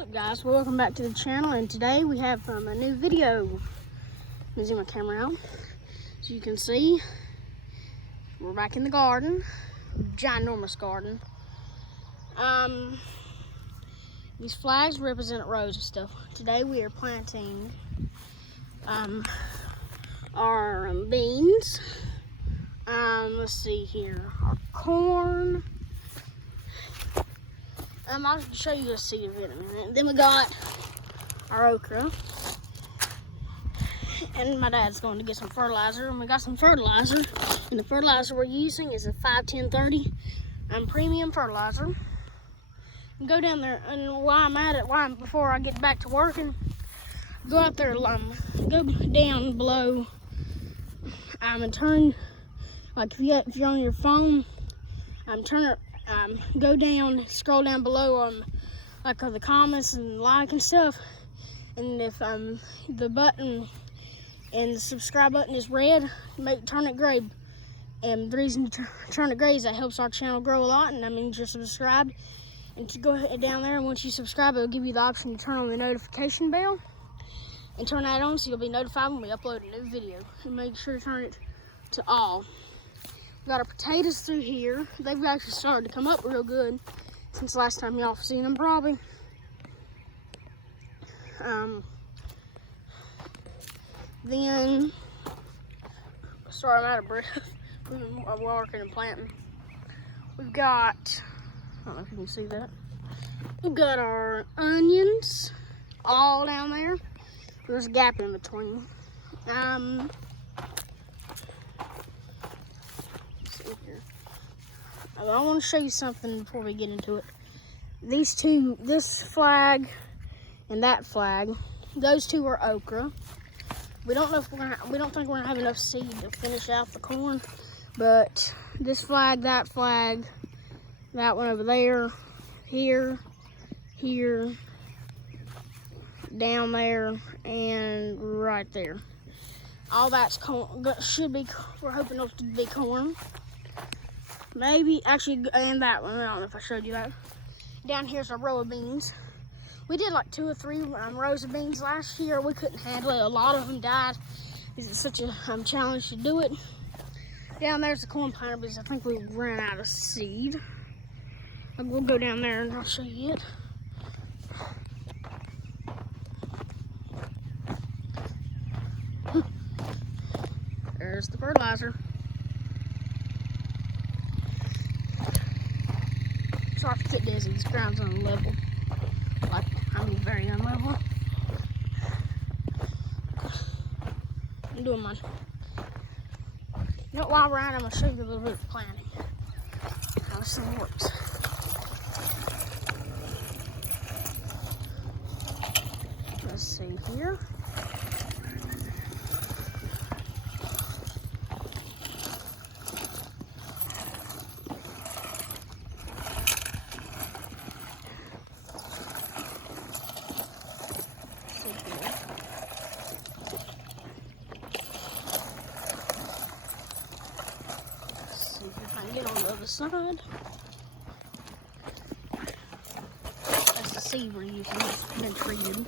What's up, guys? Welcome back to the channel, and today we have a new video. Let me zoom my camera out. So you can see we're back in the garden, ginormous garden. These flags represent rows of stuff. Today we are planting our beans. Let's see here, our corn. I'll show you a seed of it in a minute. Then we got our okra. And my dad's going to get some fertilizer. And we got some fertilizer. And the fertilizer we're using is a 5-10-30 premium fertilizer. And go down there, and while I'm at it, before I get back to working, go out there, go down below, and turn, like if you're on your phone, turn it. Go down, scroll down below like the comments and like and stuff. And if the button and the subscribe button is red, turn it gray. And the reason you turn it gray is that helps our channel grow a lot, and that means you're subscribed. And to go ahead down there, and once you subscribe, it'll give you the option to turn on the notification bell and turn that on so you'll be notified when we upload a new video. And make sure to turn it to all. We got our potatoes through here. They've actually started to come up real good since last time y'all have seen them, probably. Then, sorry, I'm out of breath. We've been working and planting. We've got, I don't know if you can see that. We've got our onions all down there. There's a gap in between. I want to show you something before we get into it. These two, this flag and that flag, those two are okra. We don't know if we don't think we're gonna have enough seed to finish out the corn, but this flag, that one over there, here, down there, and right there. All that's corn. We're hoping those to be corn. Maybe, actually, and that one, I don't know if I showed you that. Down here's a row of beans. We did like 2 or 3 rows of beans last year. We couldn't handle it. A lot of them died. This is such a challenge to do it. Down there's the corn planter because I think we ran out of seed. We'll go down there and I'll show you it. There's the fertilizer. Sorry if it's dizzy, this ground's unlevel. Very unlevel. I'm doing mine. You know, while we're at it, I'm going to show you a little bit of planting. How this thing works. Let's see here. Get on the other side. That's the seed we're using. It's been treated.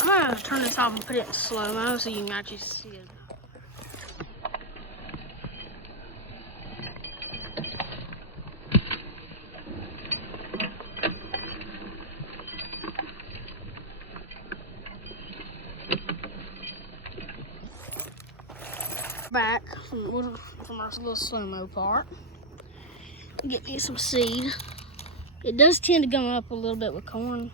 I'm gonna turn this off and put it in slow-mo so you can actually see it. Back from our little slow-mo part. Get me some seed. It does tend to come up a little bit with corn.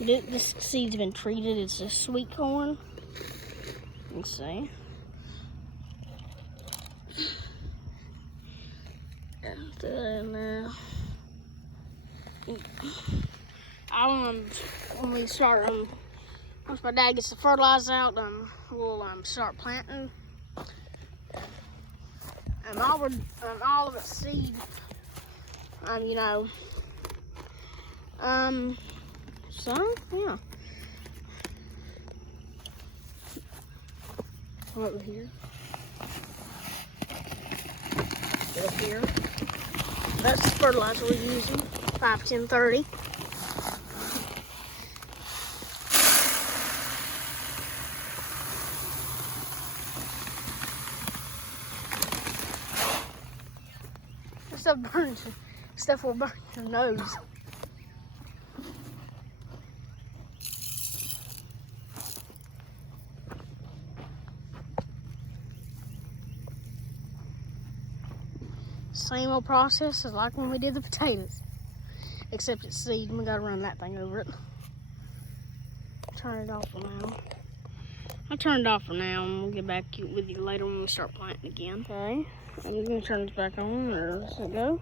This seed's been treated. It's a sweet corn. Let's see. And then when we start, once my dad gets the fertilizer out, we'll start planting. All of it's seed. So yeah. Over here. Get up here. That's the fertilizer we're using. 5:10:30. Stuff will burn your nose. Same old process as like when we did the potatoes, except it's seed and we gotta run that thing over it. Turn it off for now. I'll turn it off for now and we'll get back with you later when we start planting again. Okay, I'm just gonna turn this back on, or does it go?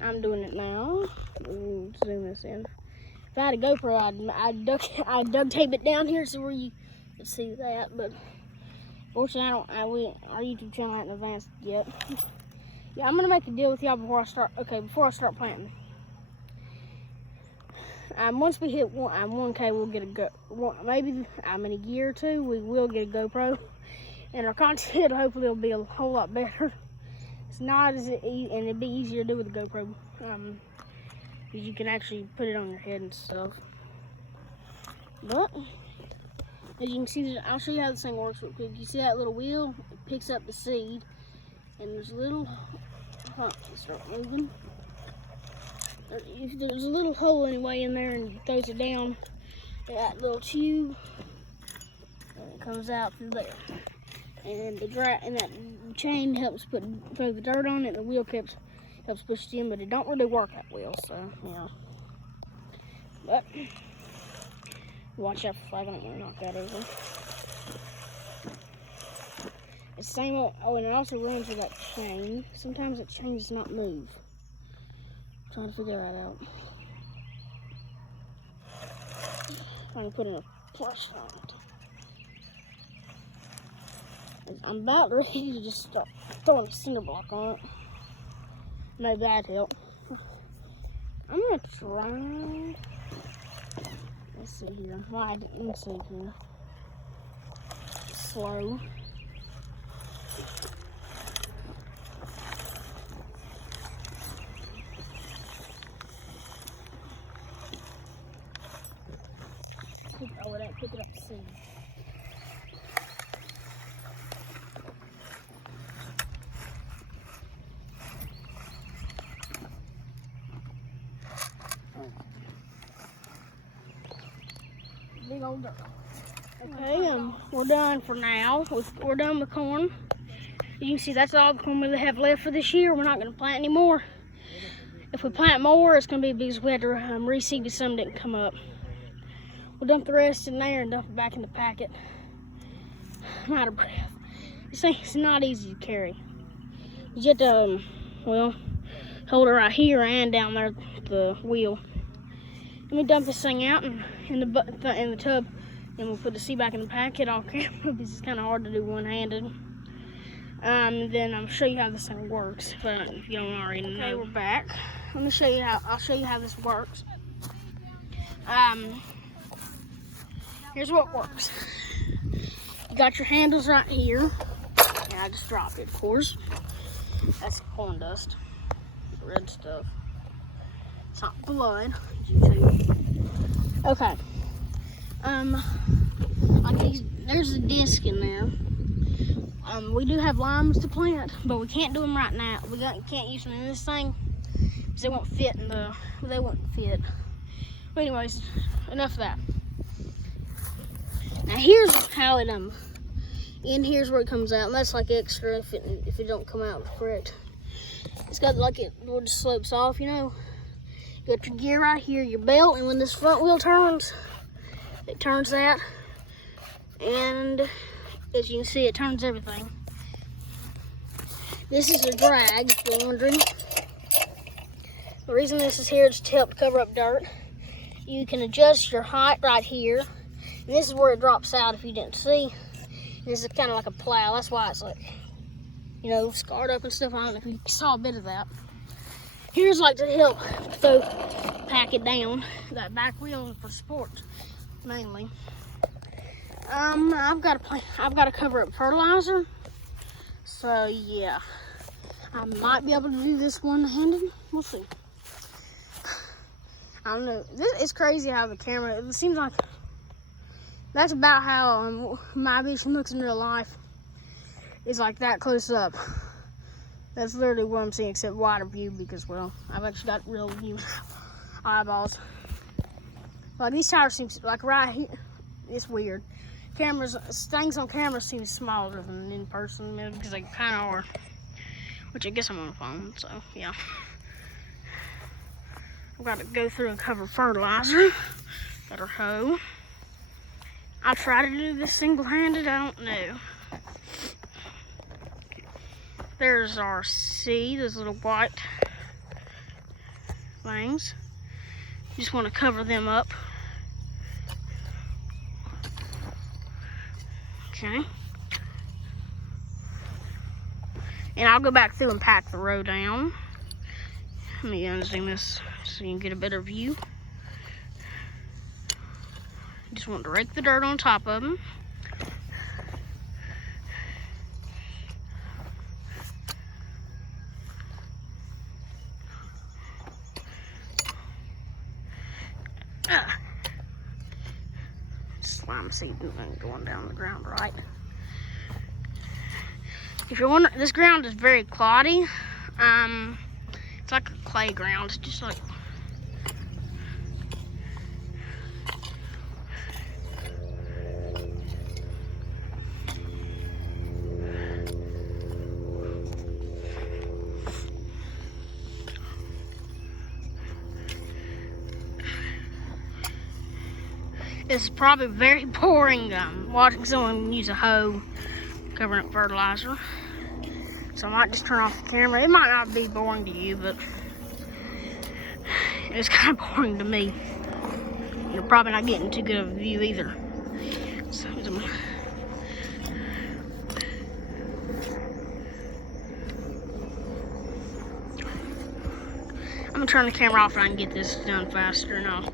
I'm doing it now. Zoom this in. If I had a GoPro, I'd duct tape it down here so where you can see that, but fortunately, our YouTube channel hasn't advanced yet. Yeah, I'm gonna make a deal with y'all before I start. Okay, before I start planting. Once we hit 1K, we'll get maybe in a year or two, we will get a GoPro, and our content hopefully will be a whole lot better. It's not as easy, and it'd be easier to do with the GoPro, because you can actually put it on your head and stuff. But as you can see, I'll show you how this thing works real quick. You see that little wheel? It picks up the seed, and there's a little start moving. There's a little hole anyway in there, and it throws it down that little tube, and it comes out through there. And that chain helps throw the dirt on it. The wheel helps push it in, but it don't really work that well. So yeah. But watch out for flag. I don't want to knock that over. It's the same old. Oh, and it also runs with that chain. Sometimes that chain does not move. I'm trying to figure that out. Trying to put in a plush on it. I'm about ready to just start throwing a cinder block on it. Maybe that'd help. I'm gonna try. Let's see here. Let me see here. Slow. Pick it up, see. Big old dirt. Okay, we're done for now. We're done with corn. You can see that's all the corn we have left for this year. We're not going to plant any more. If we plant more, it's going to be because we had to reseed because some didn't come up. We'll dump the rest in there and dump it back in the packet. I'm out of breath. This thing's not easy to carry. You have to, hold it right here and down there the wheel. Let me dump this thing out in the tub, and we'll put the seed back in the packet off camera because it's kind of hard to do one-handed. Then I'll show you how this thing works if you don't already know. Okay, we're back. Let me show you how. I'll show you how this works. Here's what works. You got your handles right here. And I just dropped it, of course. That's corn dust, red stuff. It's not blood. Okay. There's a disc in there. We do have limes to plant, but we can't do them right now. We can't use them in this thing because they won't fit they won't fit. But anyways, enough of that. Now here's how it in here's where it comes out, and that's like extra if it don't come out correct. It's got like it just slopes off, you know. You got your gear right here, your belt, and when this front wheel turns, it turns that, and as you can see, it turns everything. This is a drag, if you're wondering. The reason this is here is to help cover up dirt. You can adjust your height right here. And this is where it drops out if you didn't see. This is kind of like a plow. That's why it's like, you know, scarred up and stuff. I don't know if you saw a bit of that. Here's like to help pack it down. That back wheel is for sport, mainly. I've got to cover up fertilizer. So yeah, I might be able to do this one-handed. We'll see. I don't know. It's crazy how the camera, it seems like that's about how my vision looks in real life. It's like that close up. That's literally what I'm seeing, except wider view because, well, I've actually got real view eyeballs. Like these tires seem like right here. It's weird. Things on camera seem smaller than in person, maybe because they kind of are. Which I guess I'm on a phone, so yeah. I've got to go through and cover fertilizer. Got our hoe. I'll try to do this single-handed, I don't know. There's our seed, those little white things. Just want to cover them up. Okay. And I'll go back through and pack the row down. Let me unzoom this so you can get a better view. Just want to rake the dirt on top of them. Slime seed going down the ground, right? If you're wondering, this ground is very cloddy. It's like a clay ground. It's just like it's probably very boring watching someone use a hoe covering up fertilizer. So I might just turn off the camera. It might not be boring to you, but it's kind of boring to me. You're probably not getting too good of a view either. So, I'm gonna turn the camera off and I can get this done faster, and I'll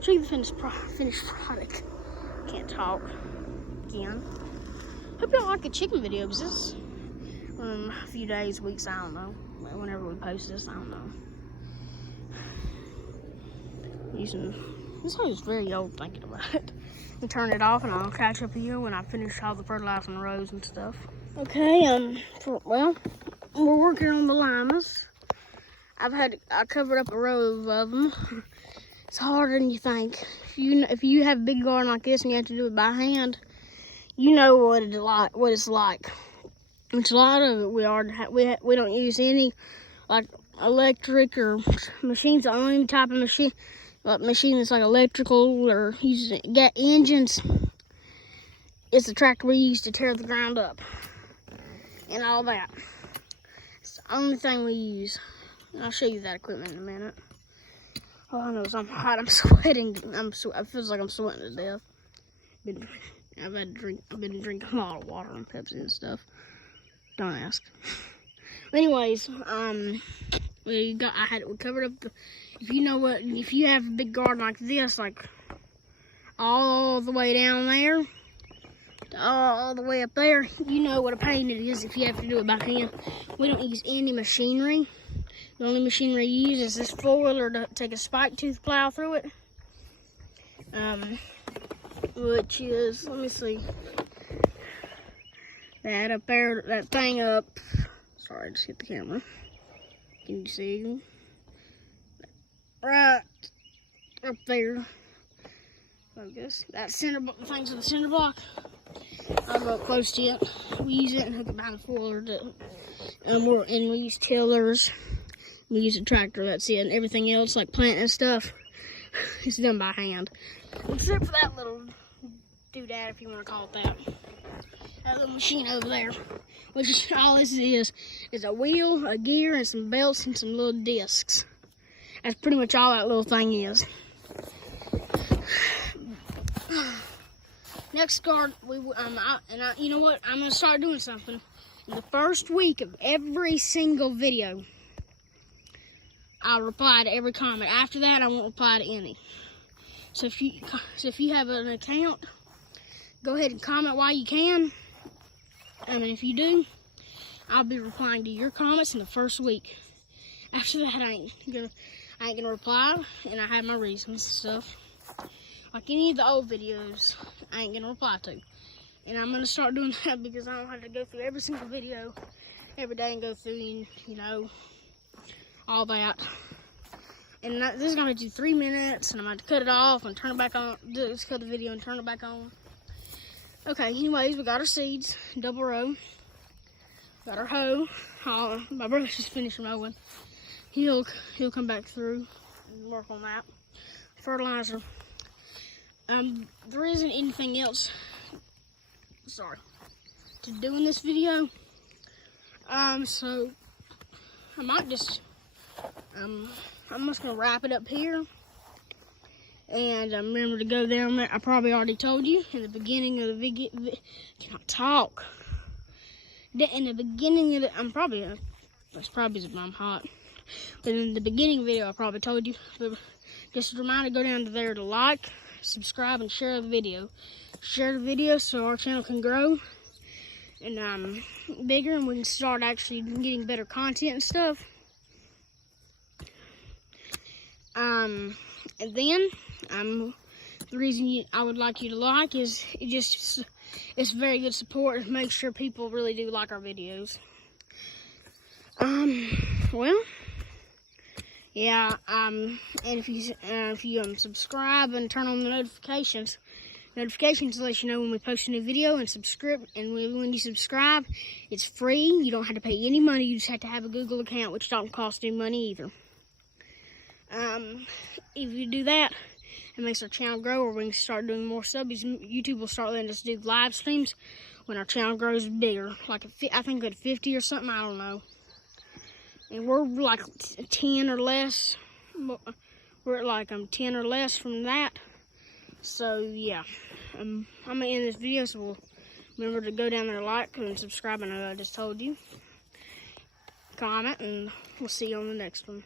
show you the finished product. Can't talk again. Hope you don't like the chicken video, because this a few days, weeks, I don't know. Whenever we post this, I don't know. This one is very old thinking about it. And turn it off and I'll catch up with you when I finish all the fertilizer and rows and stuff. Okay, well, we're working on the limas. I covered up a row of them. It's harder than you think. If you have a big garden like this and you have to do it by hand, you know what it's like. Which a lot of it we don't use any like electric or machines. The only type of machine that's like electrical or uses engines is the tractor we use to tear the ground up and all that. It's the only thing we use. And I'll show you that equipment in a minute. All I know is I'm hot. I'm sweating. It feels like I'm sweating to death. I've been drinking a lot of water and Pepsi and stuff. Don't ask. Anyways, we covered up if you have a big garden like this, like all the way down there, all the way up there, you know what a pain it is if you have to do it by hand. We don't use any machinery. The only machinery you use is this four-wheeler to take a spike tooth plow through it. Which is, let me see. That up there, that thing up. Sorry, I just hit the camera. Can you see? Right up there. Focus. That thing's with the cinder block. I'll go up close to it. We use it and hook it behind the four-wheeler. And we use tillers. We use a tractor, that's it. And everything else, like planting and stuff, is done by hand. Except for that little doodad, if you want to call it that. That little machine over there, which is all this is a wheel, a gear, and some belts and some little discs. That's pretty much all that little thing is. Next card, you know what? I'm gonna start doing something. In the first week of every single video, I'll reply to every comment. After that, I won't reply to any. So if you have an account, go ahead and comment while you can. I mean, if you do, I'll be replying to your comments in the first week. After that, I ain't gonna reply, and I have my reasons and stuff. Like any of the old videos, I ain't gonna reply to. And I'm gonna start doing that because I don't have to go through every single video every day and go through, you know, all that. And this is gonna do 3 minutes, and I'm gonna cut it off and turn it back on. Just cut the video and turn it back on. Okay, anyways, we got our seeds, double row. Got our hoe. My brother's just finished mowing. He'll come back through and work on that. Fertilizer. There isn't anything else, to do in this video. So I might just, I'm just gonna wrap it up here. And remember to go down there. I probably already told you in the beginning of the video. Cannot talk. In the beginning of the, that's probably because I'm hot. But in the beginning of the video, I probably told you. But just a reminder, go down to there to like, subscribe, and share the video. Share the video so our channel can grow and bigger, and we can start actually getting better content and stuff. And then the reason I would like you to like is it's very good support. It makes sure people really do like our videos. Well, yeah. And if you subscribe and turn on the notifications let you know when we post a new video, and subscribe. And when you subscribe, it's free. You don't have to pay any money. You just have to have a Google account, which don't cost any money either. If you do that, it makes our channel grow, or we can start doing more subs. YouTube will start letting us do live streams when our channel grows bigger. Like I think at 50 or something, I don't know. And we're like 10 or less. We're at like 10 or less from that. So yeah, I'm gonna end this video. So we'll remember to go down there, like and subscribe. I know I just told you. Comment, and we'll see you on the next one.